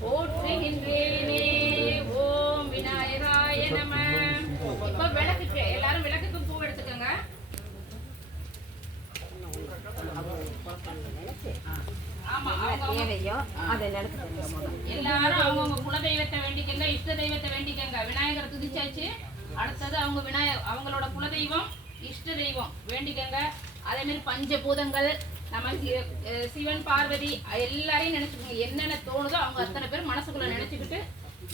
போற்றுகின்றேனே. ஓம் விநாயகாய நம. இப்ப விளக்குக்கு எல்லாரும் விளக்குக்கு பூ எடுத்துக்கோங்க. எல்லாரும் அவங்கவுங்க குல தெய்வத்தை வேண்டிக்கங்க, இஷ்ட தெய்வத்தை வேண்டிக்கங்க. விநாயகரை துதிச்சாச்சு. அடுத்தது அவங்களோட குலதெய்வம் இஷ்ட தெய்வம் வேண்டிக்கங்க. அதே மாதிரி பஞ்சபூதங்கள் நமக்கு சிவன் பார்வதி எல்லாரையும் நினைச்சுக்கோங்க. என்னென்ன தோணுதோ அவங்க அத்தனை பேர் மனசுக்குள்ள நினைச்சுக்கிட்டு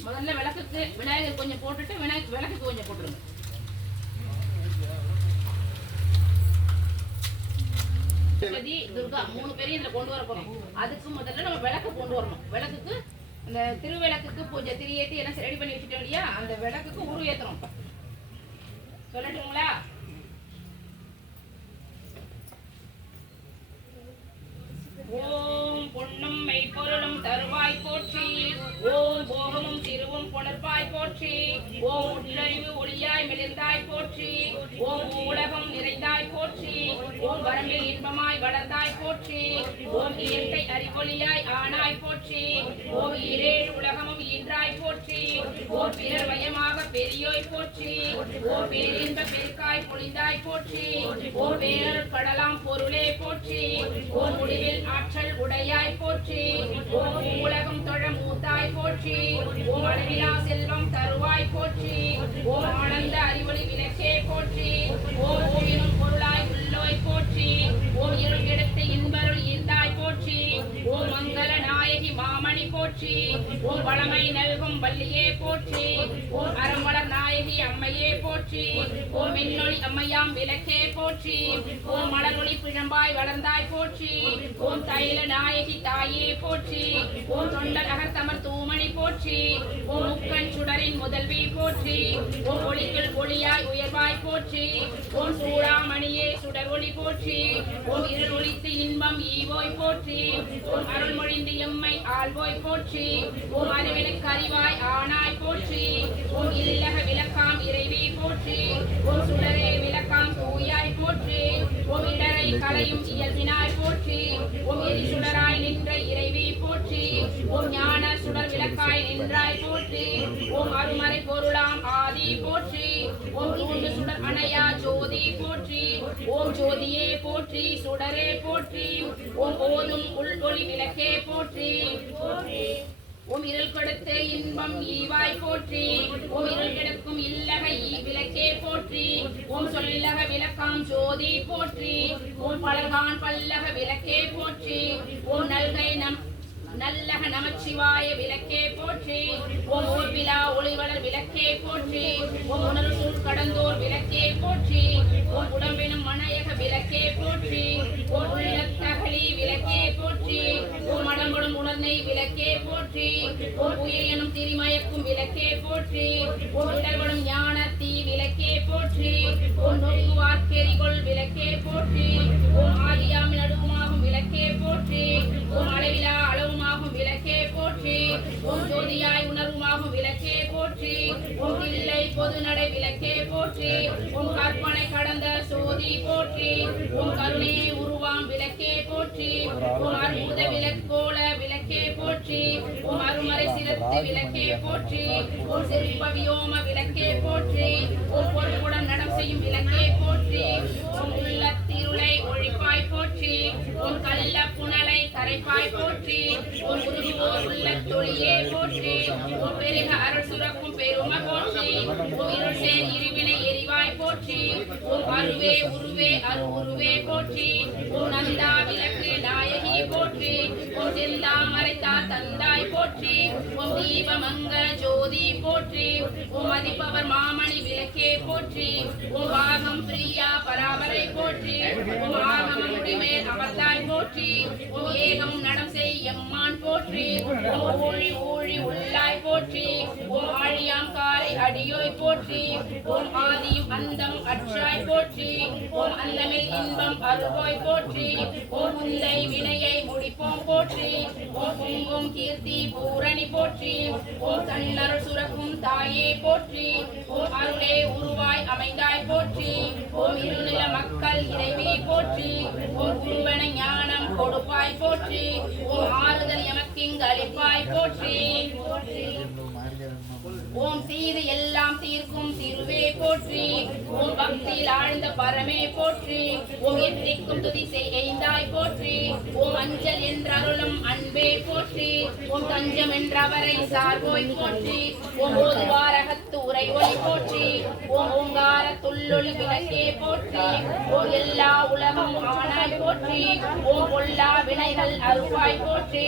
முதல்ல விளக்குக்கு விநாயகர் கொஞ்சம் போட்டுட்டு விளக்குக்கு கொஞ்சம் போட்டுருங்க. துர்கா 3 பேரையும் இதுல கொண்டு வர போறோம். அதுக்கு முதல்ல நம்ம விளக்கு கொண்டு வரணும். விளக்குக்கு அந்த திருவிளக்குக்கு பூஜை திரியேத்தி எல்லாம் ரெடி பண்ணி வச்சுட்டோம் இல்லையா, அந்த விளக்குக்கு உரு ஏத்தணும். சொல்லட்டுங்களா? ஓம் பொன்னும் மெய்ப்பொருளும் தருவாய் போற்றி. ஓம் போகமும் திருவும் புணர்வாய் போற்றி. ஓம் உற்றறிவு ஒளியாய் மிளிர்ந்தாய் போற்றி. ஓம் உலகம் நிறைந்தாய் போற்றி. ஓம் வரம்பில் இன்பமாய் வளர்ந்தாய் போற்றி. ஓம் இயற்கை அறிவொளியாய் ஆனாய் போற்றி. ஓம் ஈரேழு உலகமும் ஈன்றாய் போற்றி. ஓம் பிறர் வயமாக பெரியோய் போற்றி. ஓம் பேரின்ப பெருக்காய் பொழிந்தாய் போற்றி. ஓம் பேரருட் கடலாம் பொருளே போற்றி. ஓம் முடிவில் ஆற்றல் உடையாய் போற்றி. ஓம் உலகம் தொழ மூத்தாய் போற்றி. ஓம் அளவிலா செல்வம் தருவாய் போற்றி. ஓம் ஆனந்த அறிவொளி விளக்கே போற்றி. ஓம் ஓவியம் பொருளாய் உள்ளோய் போற்றி. ஓம் இருள் கெடுத்த இன்பருள் ஈர்ந்தாய் போற்றி. ஓம் மங்கள நாயகி மாமணி போற்றி. ஓம் வளமை நல்கும் வள்ளியே போற்றி. ஓம் அறமலர் நாயகி அம்மையே போற்றி. ஓம் மின்னொளி அம்மையாம் விளக்கே போற்றி. ஓம் மலரொளி பிழம்பாய் வளர்ந்தாய் போற்றி. ஓம் தைல நாயகி தாயே போற்றி. ஓம் தொண்டல் அகர்த்தமர் தூமணி போற்றி. ஓம் முக்கண் சுடரின் முதல்வி போற்றி. ஓம் ஒளிக்குள் ஒளியாய் உயர்வாய் போற்றி. ஓம் சூடாமணியே சுடர் ஒளி போற்றி. ஓம் இருள் ஒளித்து இன்பம் ஈவோய் போற்றி. ஓம் அருள்மொழிந்து எம்மை ஆள்வோய் போற்றி. ஓம் அறிவினுக்கு அறிவாய் ஆனாய் போற்றி. ஓம் இல்லக விளக்காம் இறைவி போற்றி. ஓம் சுடரே விளக்காம் தூயாய் போற்றி. ஓம் இடரை களையும் இயல்பினாய் போற்றி. ஓம் எரி சுடராய் நின்ற இறைவி போற்றி. ஓம் ஞான சுடர் விளக்காய் நின்றாய் போற்றி. ஓம் அருமறை பொருளாம் ஆதி போற்றி. ஓம் தூண்டு சுடர் அணையா ஜோதி போற்றி. ஓம் ஜோதியே போற்றி. சுடரே போற்றி. ஓம் ஓதும் உள் ஒளி விளக்கே போற்றி. ஓம் இருள் கொடுத்த இன்பம் ஈவாய் போற்றி. ஓம் இருள் கிடக்கும் இல்லக விளக்கே போற்றி. ஓம் சொல்லக விளக்காம் ஜோதி போற்றி. ஓம் பலகான் பல்லக விளக்கே போற்றி. ஓம் நல்கை நல்லக நமச்சிவாய விளக்கே போற்றி. ஓம் ஓர்விழா ஒளிவளர் விளக்கே போற்றி. ஓம் உணர்வு சூழ் கடந்தோர் விளக்கே போற்றி. ஓம் உடம்பினும் மனையக விளக்கே போற்றி. ஓம் உள்ளத்தகலி விளக்கே போற்றி. ஓம் மடம்படும் உணர்னை விளக்கே போற்றி. ஓம் உயிர் எனும் திரிமயக்கும் விளக்கே போற்றி. ஓம் இடர்படும் ஞான தீ விளக்கே போற்றி. ஓம் நோக்குவார்க்கெரிகொள் விளக்கே போற்றி. ஓம் ஆதியாம் நடுவுமாகும் விளக்கே போற்றி. ஓம் அளவிலா அளவுமாகும் விளக்கே போற்றி. ஓம் ஜோதியாய் உணர்வுமாகும் விளக்கே போற்றி. ஓம் இல்லை பொது நடை விளக்கே போற்றி. ஓம் கற்பனை கடந்த சோதி போற்றி. ஓம் கருணை உருவாம் விளக்கே போற்றி. ஓம் அற்புத விளக்கோல விளக்கே போற்றி. ஓம் அருமறை சிரத்து விளக்கே போற்றி. ஓம் சிற்ப வியோம விளக்கே போற்றி. ஓம் பொறுப்புடன் நடம் செய்யும் விளக்கே போற்றி. ஓம் உள்ளத்திருளை ஒழிப்பாய் போற்றி. ஓம் கல்ல புனலை கரைப்பாய் போற்றி. ஓம் உருகுவோர் உள்ள தொழிலே போற்றி. ஓம் பெருக அருள் சுரக்கும் பெரும போற்றி. ஓம் இருள் சேர் இருவினை எரிவாய் போற்றி. ஓம் அருவே உருவே அரு உருவே போற்றி. ஓம் நந்தா விளக்கு நாயகி போற்றி. ஓம் செந்தாமரைத்தா தந்தாய் போற்றி. ஓம் தீபமங்க ஜோதி போற்றி. ஓம் அதிபவர் மாமணி விளக்கே போற்றி. ஓம் ஆகம் பிரியா பராபரை போற்றி. ஓம் ஆகமம் முடிமேல் அமர்ந்தாய் போற்றி. ஓம் ஏகம் நடம் செய் எம்மான் போற்றி. ஓம் ஊழி ஊழி உள்ளாய் போற்றி. ஓம் ஆழியாம் காரை அடியோய் போற்றி. ஓம் ஆதியும் அந்தம் அற்றாய் போற்றி. ஓம் அந்தமில் இன்பம் அருள்வோய் போற்றி. ஓம் உந்தை வினையை முடிப்போம் போற்றி. ஓம் பொங்கும் கீர்த்தி பூரணி போற்றி. ஓம் தன்னருள் சுரக்கும் தாயே போற்றி. ஓம் அருளே உருவாய் அமைந்தாய் போற்றி. ஓம் இருநில மக்கள் இறைவி போற்றி. ஓம் குருவன ஞானம் கொடுப்பாய் தருவாய் போற்றி. ஓம் ஆறுதல் எமக்கிங்கு அளிப்பாய் போற்றி. ஓம் தீது எல்லாம் தீர்க்கும் திருவே போற்றி. ஓம் பக்தியில் ஆழ்ந்த பரமே போற்றி. ஓம் எத்திக்கும் துதி செய்தாய் போற்றி. ஓம் அஞ்சல் என்றருளும் அன்பே போற்றி. ஓம் தஞ்சம் என்றவரை சார்போய் போற்றி. ஓம் ஓதுவாரகத்து உரை ஒளி போற்றி. ஓம் ஓங்கார துள்ளொளி விளக்கே போற்றி. ஓம் எல்லா உலகம் ஆனாய் போற்றி. ஓம் பொல்லா வினைகள் அருவாய் போற்றி.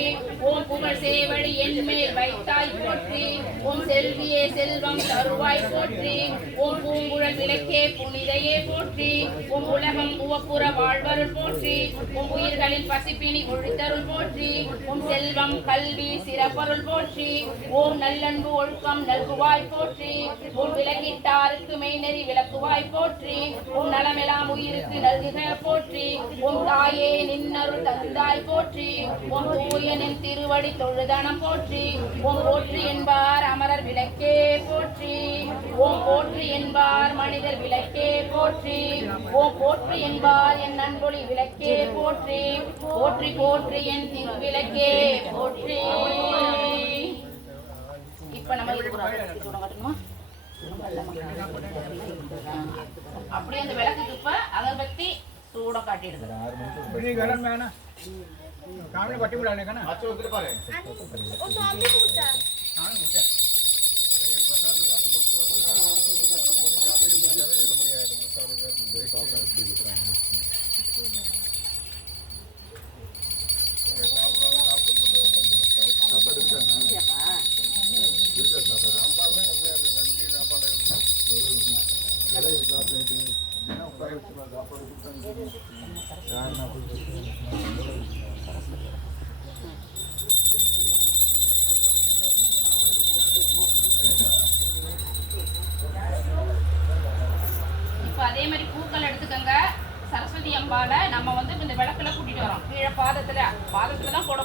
ஓம் புகழ் சேவடி என் மேல் வைத்தாய் போற்றி. ஓம் செல்வியே செல்வம் தருவாய் போற்றி. ஓம் பூங்குழல் விளக்கே புனிதையே போற்றி. ஓம் உலகம் உவப்புற வாழ்வருள் போற்றி. ஓம் உயிர்களின் பசிப்பினி ஒழித்தருள் போற்றி. ஓம் செல்வம் கல்வி சிறப்பருள் போற்றி. ஓம் நல்லன்பு ஒழுக்கம் நல்குவாய் போற்றி. ஓம் விளக்கிட்டாருக்கு மெய்நெறி விளக்குவாய் போற்றி. ஓம் நலமெல்லாம் உயிருக்கு நல்குக போற்றி. ஓம் தாயே நின்னருள் தந்தாய் போற்றி. ஓம் தூயனின் திருவடி தொழுதனம் போற்றி. ஓம் போற்றி என்பார் அமரர் விளக்கே போற்றி. ஓம் போற்றி என்பார் மனிதர் விளக்கே போற்றி. ஓம் போற்றி என்பார் என் நன்பொழி விளக்கே போற்றி. போற்றி போற்றி என் திருவிளக்கே போற்றி. இப்ப நம்ம காட்டணுமா? அப்படியே அந்த விளக்குக்கு இப்ப அகர்பத்தி சூட காட்டிடுது. அதே மாதிரி பூக்கள் எடுத்துக்கங்க. சரஸ்வதி அம்பால நம்ம வந்து இந்த விளக்குல கூட்டிட்டு வரோம். கீழே பாதத்துல தான் போட